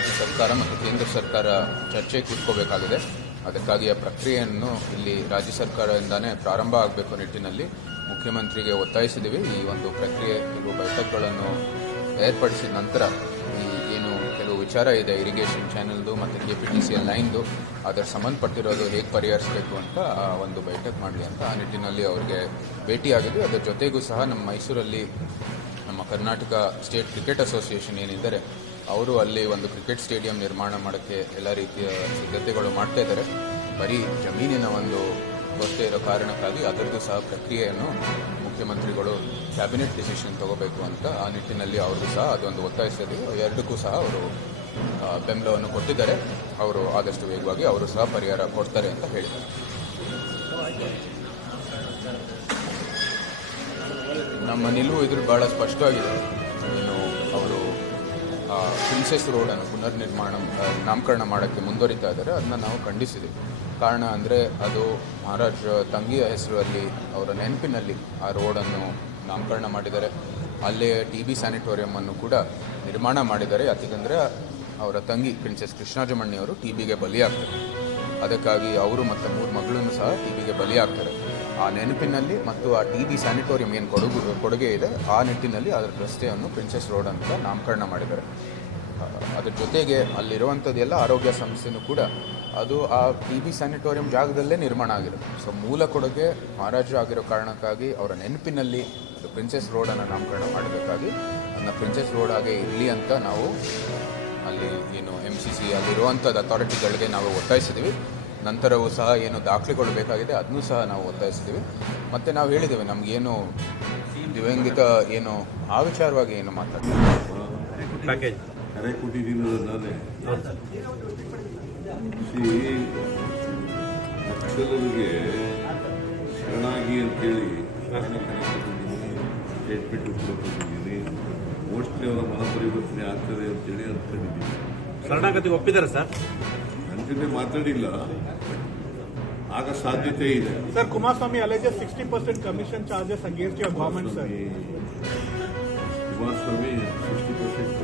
ರಾಜ್ಯ ಸರ್ಕಾರ ಮತ್ತು ಕೇಂದ್ರ ಸರ್ಕಾರ ಚರ್ಚೆಗೆ ಕೂತ್ಕೋಬೇಕಾಗಿದೆ. ಅದಕ್ಕಾಗಿ ಆ ಪ್ರಕ್ರಿಯೆಯನ್ನು ಇಲ್ಲಿ ರಾಜ್ಯ ಸರ್ಕಾರದಿಂದಾನೇ ಪ್ರಾರಂಭ ಆಗಬೇಕು ನಿಟ್ಟಿನಲ್ಲಿ ಮುಖ್ಯಮಂತ್ರಿಗೆ ಒತ್ತಾಯಿಸಿದ್ದೀವಿ. ಈ ಒಂದು ಪ್ರಕ್ರಿಯೆ ಕೆಲವು ಬೈಠಕ್ಗಳನ್ನು ಏರ್ಪಡಿಸಿದ ನಂತರ ಈ ಏನು ಕೆಲವು ವಿಚಾರ ಇದೆ ಇರಿಗೇಷನ್ ಚಾನೆಲ್ದು ಮತ್ತು KPTCL ಲೈನ್ದು ಅದರ ಸಂಬಂಧಪಟ್ಟಿರೋದು ಹೇಗೆ ಪರಿಹರಿಸಬೇಕು ಅಂತ ಆ ಒಂದು ಬೈಠಕ್ ಮಾಡಲಿ ಅಂತ ಆ ನಿಟ್ಟಿನಲ್ಲಿ ಅವರಿಗೆ ಭೇಟಿಯಾಗಿದ್ವಿ. ಅದರ ಜೊತೆಗೂ ಸಹ ನಮ್ಮ ಮೈಸೂರಲ್ಲಿ ನಮ್ಮ ಕರ್ನಾಟಕ ಸ್ಟೇಟ್ ಕ್ರಿಕೆಟ್ ಅಸೋಸಿಯೇಷನ್ ಏನಿದ್ದಾರೆ ಅವರು ಅಲ್ಲಿ ಒಂದು ಕ್ರಿಕೆಟ್ ಸ್ಟೇಡಿಯಂ ನಿರ್ಮಾಣ ಮಾಡೋಕ್ಕೆ ಎಲ್ಲ ರೀತಿಯ ಸಿದ್ಧತೆಗಳು ಮಾಡ್ತಾ ಇದ್ದಾರೆ. ಬರೀ ಜಮೀನಿನ ಒಂದು ಕೊರತೆ ಇರೋ ಕಾರಣಕ್ಕಾಗಿ ಅದರದ್ದು ಸಹ ಪ್ರಕ್ರಿಯೆಯನ್ನು ಮುಖ್ಯಮಂತ್ರಿಗಳು ಕ್ಯಾಬಿನೆಟ್ ಡಿಸಿಷನ್ ತಗೋಬೇಕು ಅಂತ ಆ ನಿಟ್ಟಿನಲ್ಲಿ ಅವ್ರಿಗೂ ಸಹ ಅದೊಂದು ಒತ್ತಾಯಿಸಿದ್ದೀವಿ. ಎರಡಕ್ಕೂ ಸಹ ಅವರು ಬೆಂಬಲವನ್ನು ಕೊಟ್ಟಿದ್ದಾರೆ. ಅವರು ಆದಷ್ಟು ವೇಗವಾಗಿ ಅವರು ಸಹ ಪರಿಹಾರ ಕೊಡ್ತಾರೆ ಅಂತ ಹೇಳಿದ್ದಾರೆ. ನಮ್ಮ ನಿಲುವು ಇದ್ರ ಭಾಳ ಸ್ಪಷ್ಟವಾಗಿದೆ. ಏನು ಅವರು ಪ್ರಿನ್ಸೆಸ್ ರೋಡನ್ನು ಪುನರ್ನಿರ್ಮಾಣ ನಾಮಕರಣ ಮಾಡೋಕ್ಕೆ ಮುಂದುವರಿತಾ ಇದ್ದಾರೆ. ಅದನ್ನ ನಾವು ಖಂಡಿಸಿದ್ದೀವಿ. ಕಾರಣ ಅಂದರೆ ಅದು ಮಹಾರಾಜ್ ತಂಗಿಯ ಹೆಸರಲ್ಲಿ ಅವರ ನೆನಪಿನಲ್ಲಿ ಆ ರೋಡನ್ನು ನಾಮಕರಣ ಮಾಡಿದ್ದಾರೆ. ಅಲ್ಲೇ TB ಸ್ಯಾನಿಟೋರಿಯಮನ್ನು ಕೂಡ ನಿರ್ಮಾಣ ಮಾಡಿದ್ದಾರೆ. ಯಾಕೆಂದರೆ ಅವರ ತಂಗಿ ಪ್ರಿನ್ಸೆಸ್ ಕೃಷ್ಣಾಜಮಣಿಯವರು TBಗೆ ಬಲಿಯಾಗ್ತಾರೆ. ಅದಕ್ಕಾಗಿ ಅವರು ಮತ್ತು 3 ಮಗಳನ್ನು ಸಹ TBಗೆ ಬಲಿಯಾಗ್ತಾರೆ. ಆ ನೆನಪಿನಲ್ಲಿ ಮತ್ತು ಆ TB ಸ್ಯಾನಿಟೋರಿಯಂ ಏನು ಕೊಡುಗೆ ಇದೆ ಆ ನಿಟ್ಟಿನಲ್ಲಿ ಅದರ ರಸ್ತೆಯನ್ನು ಪ್ರಿನ್ಸೆಸ್ ರೋಡ್ ಅಂತ ನಾಮಕರಣ ಮಾಡಿದ್ದಾರೆ. ಅದ್ರ ಜೊತೆಗೆ ಅಲ್ಲಿರುವಂಥದ್ದೆಲ್ಲ ಆರೋಗ್ಯ ಸಂಸ್ಥೆನೂ ಕೂಡ ಅದು ಆ TB ಸ್ಯಾನಿಟೋರಿಯಂ ಜಾಗದಲ್ಲೇ ನಿರ್ಮಾಣ ಆಗಿರುತ್ತೆ. ಸೊ ಮೂಲ ಕೊಡುಗೆ ಮಹಾರಾಜರು ಆಗಿರೋ ಕಾರಣಕ್ಕಾಗಿ ಅವರ ನೆನಪಿನಲ್ಲಿ ಅದು ಪ್ರಿನ್ಸೆಸ್ ರೋಡನ್ನು ನಾಮಕರಣ ಮಾಡಬೇಕಾಗಿ ಅದನ್ನ ಪ್ರಿನ್ಸೆಸ್ ರೋಡ್ ಆಗೇ ಇರಲಿ ಅಂತ ನಾವು ಅಲ್ಲಿ ಏನು MCC ಅಲ್ಲಿರುವಂಥದ್ದು ಅಥಾರಿಟಿಗಳಿಗೆ ನಾವು ಒತ್ತಾಯಿಸಿದ್ದೀವಿ. ನಂತರವೂ ಸಹ ಏನು ದಾಖಲೆಗಳು ಬೇಕಾಗಿದೆ ಅದನ್ನೂ ಸಹ ನಾವು ಒತ್ತಾಯಿಸಿದ್ದೀವಿ. ಮತ್ತು ನಾವು ಹೇಳಿದ್ದೇವೆ ನಮಗೇನು ದಿವಂಗತ ಏನು ಆ ವಿಚಾರವಾಗಿ ಏನು ಮಾತಾಡ್ತೀವಿ ಕರೆ ಕೊಟ್ಟಿದ್ದೀನಿ ನಾನೇ ನಕ್ಸಲರಿಗೆ ಶರಣಾಗಿ ಅಂತೇಳಿ ನಾನೇ ಕರೆ ಕೊಟ್ಟಿದ್ದೀನಿ, ಸ್ಟೇಟ್ಮೆಂಟ್ ಕೂಡ ಕೊಟ್ಟಿದ್ದೀನಿ. ಮೋಸ್ಟ್ಲಿ ಅವರ ಮನಪರಿವರ್ತನೆ ಆಗ್ತದೆ ಅಂತೇಳಿ ಅಂದ್ಕೊಂಡಿದ್ದೀನಿ. ಶರಣಾಗತಿಗೆ ಒಪ್ಪಿದ್ದಾರೆ ಸರ್? ನನ್ನ ಜೊತೆ ಮಾತಾಡಿಲ್ಲ, ಆಗ ಸಾಧ್ಯತೆ ಇದೆ. Sir, Kumaraswamy alleges 60% commission charges against your government, sir. Kumaraswamy 60%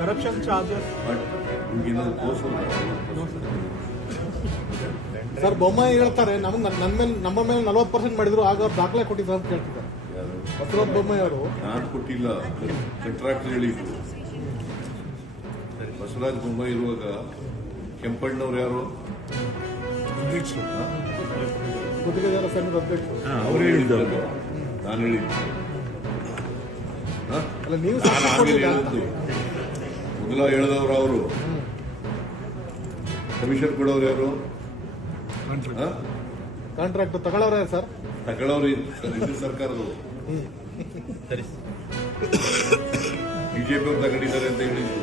Corruption charges. But ನಿಮಗೇನಾದ್ರು ತೋರಿಸೋಲ್ಲ. ಸರ್, ಬೊಮ್ಮಾಯಿ ಹೇಳ್ತಾರೆ ನಮ್ಮ ಮೇಲೆ 40% ಮಾಡಿದ್ರು, ಆಗ ಅವ್ರು ದಾಖಲೆ ಕೊಟ್ಟಿದ್ದಾರೆ ಅಂತ ಹೇಳ್ತಿದ್ದಾರೆ. ಬಸವರಾಜ ಬೊಮ್ಮಾಯಿ ಅವರು. ನಾನು ಕೊಟ್ಟಿಲ್ಲ, ಕಾಂಟ್ರಾಕ್ಟರ್ ಹೇಳಿದ್ರು. ಬಸವರಾಜ ಬೊಮ್ಮಾಯಿ ಇರುವಾಗ ಕೆಂಪಣ್ಣವ್ರು ಯಾರು ಗುತ್ತಿಗೆದಾರ ಸಂಘದ ಅಧ್ಯಕ್ಷರು ಅವರು ಹೇಳಿದ್ದವರು, ನಾನು ಹೇಳಿದ್ದು. ಅಲ್ಲ, ನೀವು ಹೇಳಿದ್ದು ಮೊದಲ ಹೇಳಿದವರು ಅವರು. ಕಮಿಷನ್ ಕೊಡೋರು ಯಾರು? Contract ತಗೊಳ್ಳೋರ sir? ತಗೊಳ್ಳೋರು ಸರ್ಕಾರದವರು. ಬಿಜೆಪಿ ಅವರು ತಗೊಂಡಿದ್ದಾರೆ ಅಂತ ಹೇಳಿದ್ದು.